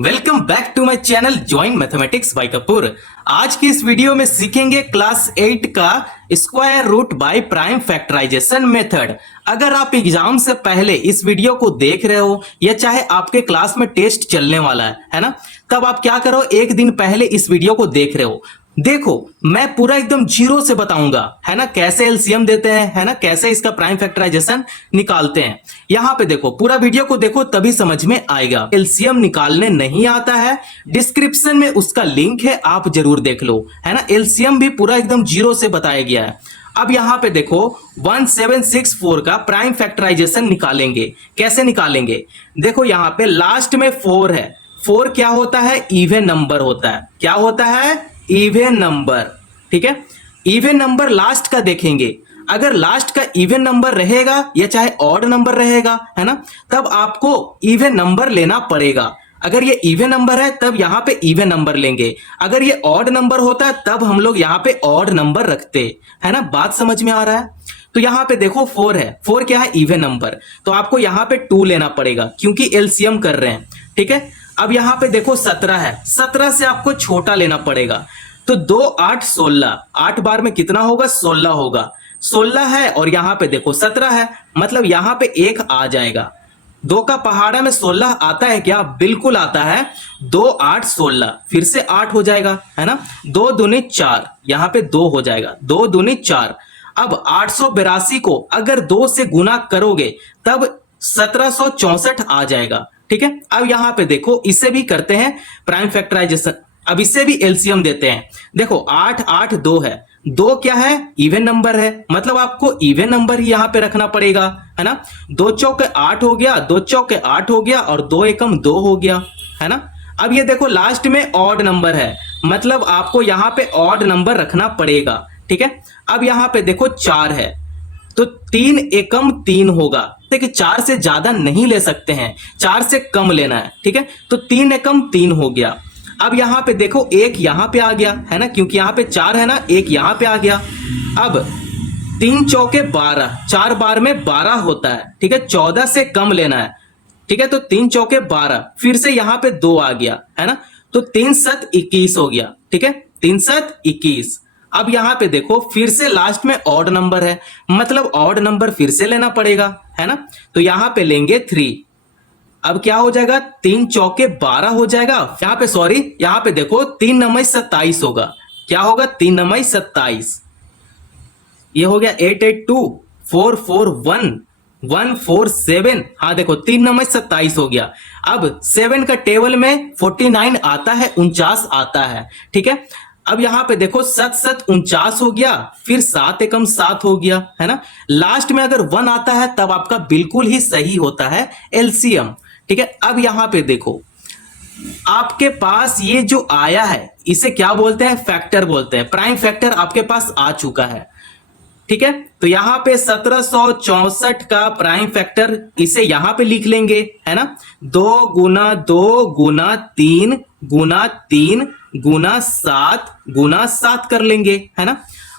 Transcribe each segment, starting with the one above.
Welcome back to my channel join mathematics by Kapoor. आज की इस वीडियो में सीखेंगे क्लास 8 का square root by prime factorisation method. अगर आप एग्जाम से पहले इस वीडियो को देख रहे हो या चाहे आपके क्लास में टेस्ट चलने वाला है ना, तब आप क्या करो, एक दिन पहले इस वीडियो को देख रहे हो, देखो मैं पूरा एकदम जीरो से बताऊंगा, है ना, कैसे एलसीएम देते हैं, है ना, कैसे इसका प्राइम फैक्टराइजेशन निकालते हैं। यहां पे देखो, पूरा वीडियो को देखो तभी समझ में आएगा। एलसीएम निकालने नहीं आता है, डिस्क्रिप्शन में उसका लिंक है, आप जरूर देख लो, है ना। एलसीएम भी पूरा एकदम जीरो से बताया गया है। अब यहां पे देखो 1764 का प्राइम फैक्टराइजेशन निकालेंगे। कैसे निकालेंगे, देखो यहां पे लास्ट में 4 है। 4 क्या होता है, इवन नंबर होता है। क्या होता है, इवन नंबर। ठीक है, इवन नंबर लास्ट का देखेंगे। अगर लास्ट का इवन नंबर रहेगा या चाहे ऑड नंबर रहेगा, है ना, तब आपको इवन नंबर लेना पड़ेगा। अगर ये इवन नंबर है तब यहां पे इवन नंबर लेंगे, अगर ये ऑड नंबर होता है तब हम लोग यहां पे ऑड नंबर रखते, है ना। बात समझ में आ रहा है। तो यहां पे देखो 4 है, 4 क्या है, इवन नंबर, तो आपको यहां पे 2 लेना पड़ेगा क्योंकि एलसीएम कर रहे हैं। ठीक है, अब यहां पे देखो 17 है, 17 से आपको छोटा लेना पड़ेगा। तो 2 8 16, 8 बार में कितना होगा, 16 होगा। 16 है और यहां पे देखो 17 है, मतलब यहां पे 1 आ जाएगा। 2 का पहाड़ा में 16 आता है क्या, बिल्कुल आता है। 2 8 16, फिर से 8 हो जाएगा, है ना। 2 दूनी 4, यहां पे 2 हो जाएगा, 2 दूनी 4। अब 882 को अगर 2 से गुना करोगे तब 1764 आ जाएगा। ठीक है, अब यहां पे देखो इसे भी करते हैं प्राइम फैक्टराइजेशन। अब इसे भी एलसीएम देते हैं। देखो 8 8 2 है, 2 क्या है, इवन नंबर है, मतलब आपको इवन नंबर ही यहां पे रखना पड़ेगा, है ना। 2 चौके 8 हो गया, 2 चौके 8 हो गया और 2 एकम 2 हो गया, है ना। अब ये देखो लास्ट में ऑड नंबर है, मतलब आपको यहां पे ऑड नंबर रखना पड़ेगा। ठीक है, अब यहां पे देखो 4 है, तो 3 एकम 3 होगा। देखिए 4 से ज्यादा नहीं ले सकते हैं, 4 से कम लेना है। ठीक है, तो 3 एकम 3 हो गया। अब यहां पे देखो 1 यहां पे आ गया, है ना, क्योंकि यहां पे 4 है ना, 1 यहां पे आ गया। अब 3 चौके 12, 4 बार में 12 होता है। ठीक है, 14 से कम लेना है। ठीक है, तो 3 चौके 12, फिर से यहां पे 2 आ गया, है ना, तो 3 7 21 हो गया। ठीक है, 3 7 21। अब यहां पे देखो फिर से लास्ट में ऑड नंबर है, मतलब ऑड नंबर फिर से लेना पड़ेगा, है ना। तो यहां पे लेंगे 3। अब क्या हो जाएगा, 3 चौके 12 हो जाएगा। यहां पे सॉरी, यहां पे देखो 3 9 27 होगा। क्या होगा, 3 9 27। ये हो गया 8 8 2 4 4 1 1 4 7। हाँ देखो 3 9 27 हो गया। अब 7 का टेबल में 49 आता है, 49 आता है। ठीक है, अब यहां पे देखो 7 7 49 हो गया, फिर 7 एकम 7 हो गया, है ना। लास्ट में अगर 1 आता है तब आपका बिल्कुल ही सही होता है एलसीएम। ठीक है, अब यहां पे देखो आपके पास ये जो आया है इसे क्या बोलते हैं, फैक्टर बोलते हैं। प्राइम फैक्टर आपके पास आ चुका है। ठीक है, तो यहां पे 1764 का प्राइम फैक्टर इसे यहां पे लिख लेंगे, है ना। 2 गुना 2 गुना 3 गुना 3 गुना 7 गुना 7 कर लेंगे, है ना।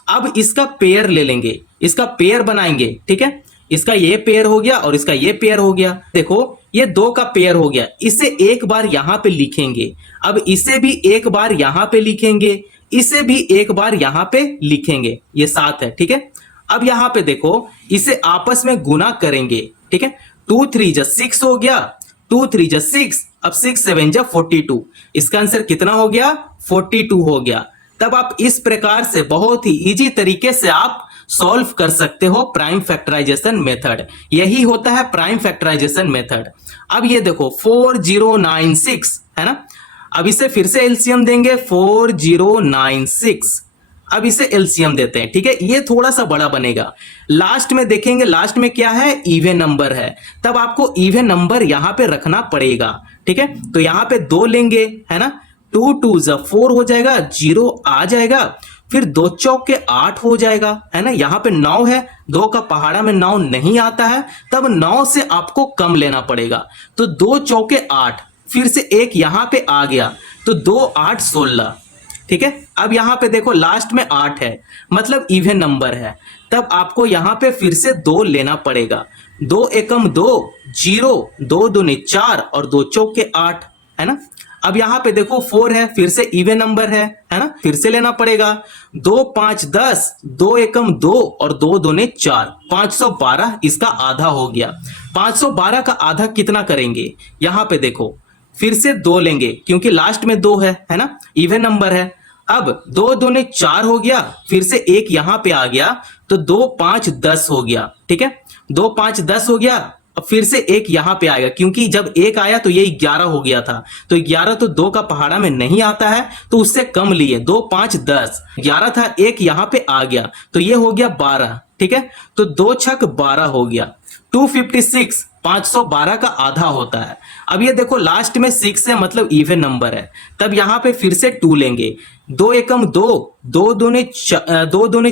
अब इसका पेयर ले लेंगे, इसका पेयर बनाएंगे। ठीक है, इसका ये पेयर हो गया और इसका ये पेयर हो गया। देखो ये 2 का पेयर हो गया, इसे एक बार यहां पे लिखेंगे। अब इसे भी एक बार यहां पे लिखेंगे, इसे भी एक बार यहां पे लिखेंगे। ये 7 है। ठीक है, अब यहां पे देखो इसे आपस में गुना करेंगे। ठीक है, 2 3 जा 6 हो गया, 2 3 जा 6, अब 6 7 जा 42। इसका आंसर कितना हो गया, 42 हो गया। तब आप इस प्रकार से बहुत ही इजी तरीके से आप सॉल्व कर सकते हो प्राइम फैक्टराइजेशन मेथड। यही होता है प्राइम फैक्टराइजेशन मेथड। अब ये देखो 4096, है ना। अब इसे फिर से एलसीएम देंगे, 4096। अब इसे एलसीएम देते हैं। ठीक है, ये थोड़ा सा बड़ा बनेगा। लास्ट में देखेंगे, लास्ट में क्या है, इवन नंबर है, तब आपको इवन नंबर यहां पे रखना पड़ेगा। ठीक है, तो यहां पे 2 लेंगे, है ना। 2 2 4 हो जाएगा, 0 आ जाएगा, फिर 2 चौके 8 हो जाएगा, है ना। यहां पे 9 है, 2 का पहाड़ा में 9 नहीं आता है, तब 9 से आपको कम लेना पड़ेगा। तो 2 चौके 8, फिर से 1 यहां पे आ गया, तो 2 8 16। ठीक है, अब यहां पे देखो लास्ट में 8 है, मतलब इवन नंबर है, तब आपको यहां पे फिर से 2 लेना पड़ेगा। 2 एकम 2 0, 2 दूनी 4 और 2 चौके 8, है ना। अब यहाँ पे देखो 4 है, फिर से इवन नंबर है ना, फिर से लेना पड़ेगा। 2 5 10, 2 एकम 2 और 2 दूने 4, 512 इसका आधा हो गया। 512 का आधा कितना करेंगे, यहाँ पे देखो फिर से 2 लेंगे क्योंकि लास्ट में 2 है ना, इवन नंबर है। अब 2 दूने 4 हो गया, फिर से 1 यहां पे आ गया तो 2 5 10 हो गया। ठीक है, 2 5 10 हो गया। अब फिर से 1 यहां पे आएगा क्योंकि जब 1 आया तो ये 11 हो गया था, तो 11 तो 2 का पहाड़ा में नहीं आता है तो उससे कम लिए। 2 5 10, 11 था, 1 यहां पे आ गया तो ये हो गया 12। ठीक है, तो 2 छक 12 हो गया। 256 512 का आधा होता है। अब ये देखो लास्ट में 6 है मतलब इवन नंबर है, तब यहां पे फिर से 2 लेंगे। 2 एकम 2, 2 दूने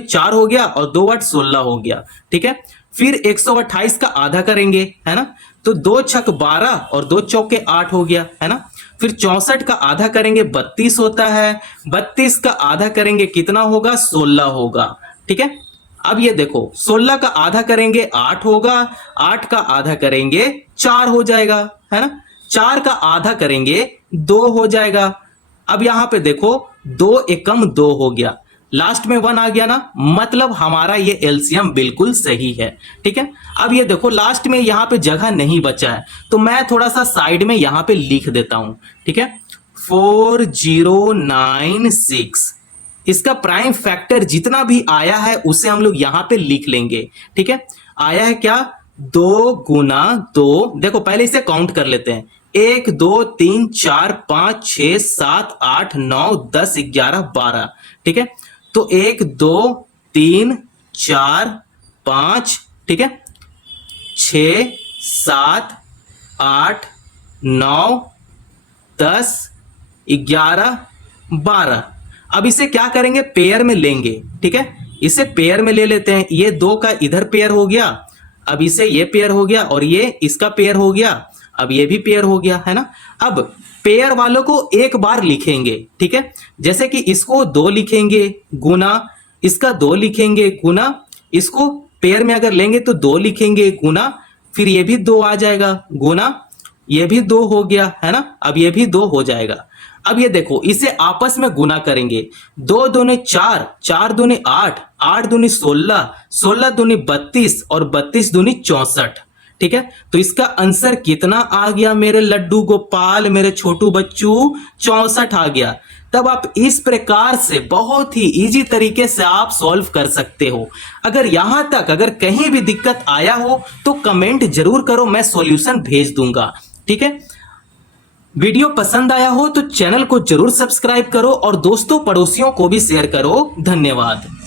4 हो गया और 2 8 16 हो गया। ठीक है, फिर 128 का आधा करेंगे, है ना, तो 2 छक 12 और 2 चौके 8 हो गया, है ना। फिर 64 का आधा करेंगे 32 होता है, 32 का आधा करेंगे कितना होगा, 16 होगा। ठीक है, अब ये देखो 16 का आधा करेंगे 8 होगा, 8 का आधा करेंगे 4 हो जाएगा, है ना, 4 का आधा करेंगे 2 हो जाएगा। अब यहां पे देखो 2 एकम 2 हो गया, लास्ट में 1 आ गया ना, मतलब हमारा ये एलसीएम बिल्कुल सही है। ठीक है, अब ये देखो लास्ट में यहां पे जगह नहीं बचा है तो मैं थोड़ा सा साइड में यहां पे लिख देता हूं। ठीक है, 4096, इसका प्राइम फैक्टर जितना भी आया है उसे हम लोग यहां पे लिख लेंगे। ठीक है, आया है क्या, 2 गुना 2, देखो पहले इसे काउंट कर लेते हैं, 1 2 3 4 5 6 7 8 9 10 11 12। ठीक है, तो 1 2 3 4 5, ठीक है, 6 7 8 9 10 11 12। अब इसे क्या करेंगे, पेयर में लेंगे। ठीक है, इसे पेयर में ले लेते हैं, ये 2 का इधर पेयर हो गया, अब इसे ये पेयर हो गया और ये इसका पेयर हो गया, अब ये भी पेयर हो गया, है ना। अब पेयर वालों को एक बार लिखेंगे। ठीक है, जैसे कि इसको 2 लिखेंगे गुना, इसका 2 लिखेंगे गुना, इसको पेयर में अगर लेंगे तो 2 लिखेंगे गुना, फिर ये भी 2 आ जाएगा गुना, ये भी 2 हो गया, है ना, अब ये भी 2 हो जाएगा। अब ये देखो इसे आपस में गुना करेंगे, 2 दूने 4, 4 दूने 8, 8 दूने 16, 16 दूने 32 और 32 दूने 64। ठीक है, तो इसका आंसर कितना आ गया मेरे लड्डू गोपाल, मेरे छोटू बच्चू, 64 आ गया। तब आप इस प्रकार से बहुत ही इजी तरीके से आप सॉल्व कर सकते हो। अगर यहां तक अगर कहीं भी दिक्कत आया हो तो कमेंट जरूर करो, मैं सॉल्यूशन भेज दूंगा। ठीक है, वीडियो पसंद आया हो तो चैनल को जरूर सब्सक्राइब करो और दोस्तों पड़ोसियों को भी शेयर करो। धन्यवाद।